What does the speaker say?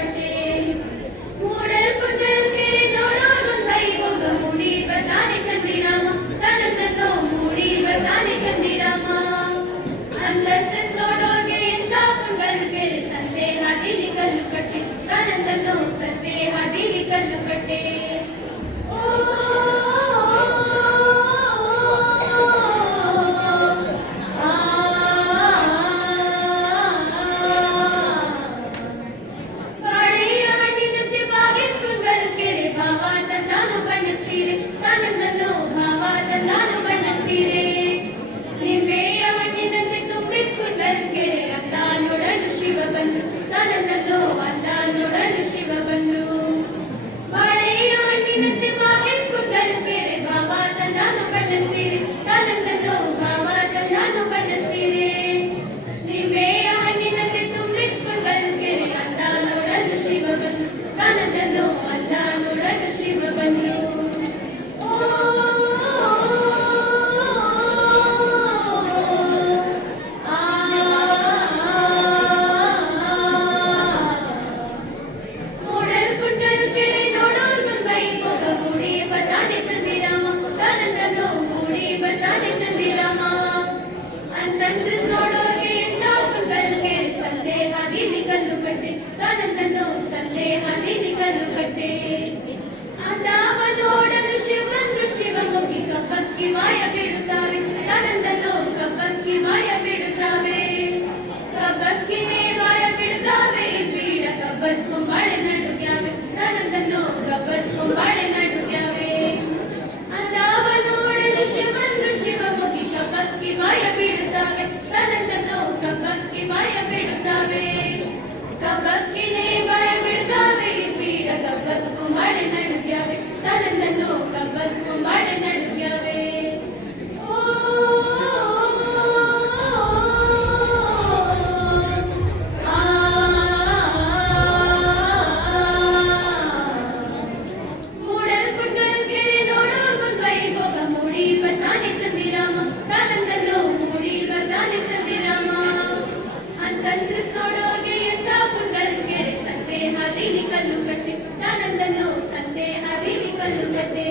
ಕಟ್ಟೆ ಮೂಡಲ್ ಕುಂಡಲ್ ಕೆರೆ ನೋಡೋರು ವೈಭೋಗ ಮೂಡಿ ಬರ್ತಾನೆ ಚಂದಿರಾಮ ತನತನೋ ಮೂಡಿ ಬರ್ತಾನೆ ಚಂದಿರಾಮ ಅಂತರ್ಸಸ್ ನೋಡೋರ್ಗೆ ಎಂತ ಕುಂಡಲ್ ಕೆರೆ ಸಂತೆ ಹಾದಿಲಿ ಕಲ್ಲು ಕಟ್ಟೆ ತನತನೋ ಸಂತೆ ಹಾದಿಲಿ ಕಲ್ಲು ಕಟ್ಟೆ ಮಾಯ ಬಿಡುತ್ತಾವೆ ತನಂದನು ಕಬ್ಬಕ್ಕಿ ಮಾಯ ಬಿಡುತ್ತಾವೆ ಕಬ್ಬಕ್ಕಿನೇ ಮಾಯ ಬಿಡುತ್ತಾವೆ ಬೀಡ ಕಬ್ಬತ್ ಕೊಂಬಾಳೆ ನಡುಗ್ಯಾವೆ ತನಂದನು ಕಬ್ಬತ್ ಕೊಂಬಾಳೆ ನಡುಗ್ಯಾವೆ ಅಂದಾವ ನೋಡಲು ಶಿವಂದ್ರು ಶಿವಮುಖಿ ಕಬ್ಬಕ್ಕಿ ಮಾಯ ಬಿಡುತ್ತಾವೆ ತನಂದನು ಕಬ್ಬಕ್ಕಿ ಮಾಯ ಬಿಡುತ್ತಾವೆ ಕಬ್ಬಕ್ಕಿನೇ ಮಾಯ ಬಿಡುತ್ತಾವೆ ಬೀಡ ಕಬ್ಬತ್ ಕೊಂಬಾಳೆ ನಡುಗ್ಯಾವೆ ತನಂದನು ಕಬ್ಬತ್ ಕೊಂಬಾಳೆ ನಡುಗ್ಯಾವೆ ಕಲ್ಲು ಕಟ್ಟೆ ನಾನಂದನು ಸಂತೆ ಹರಿವಿ ಕಲ್ಲು ಕಟ್ಟೆ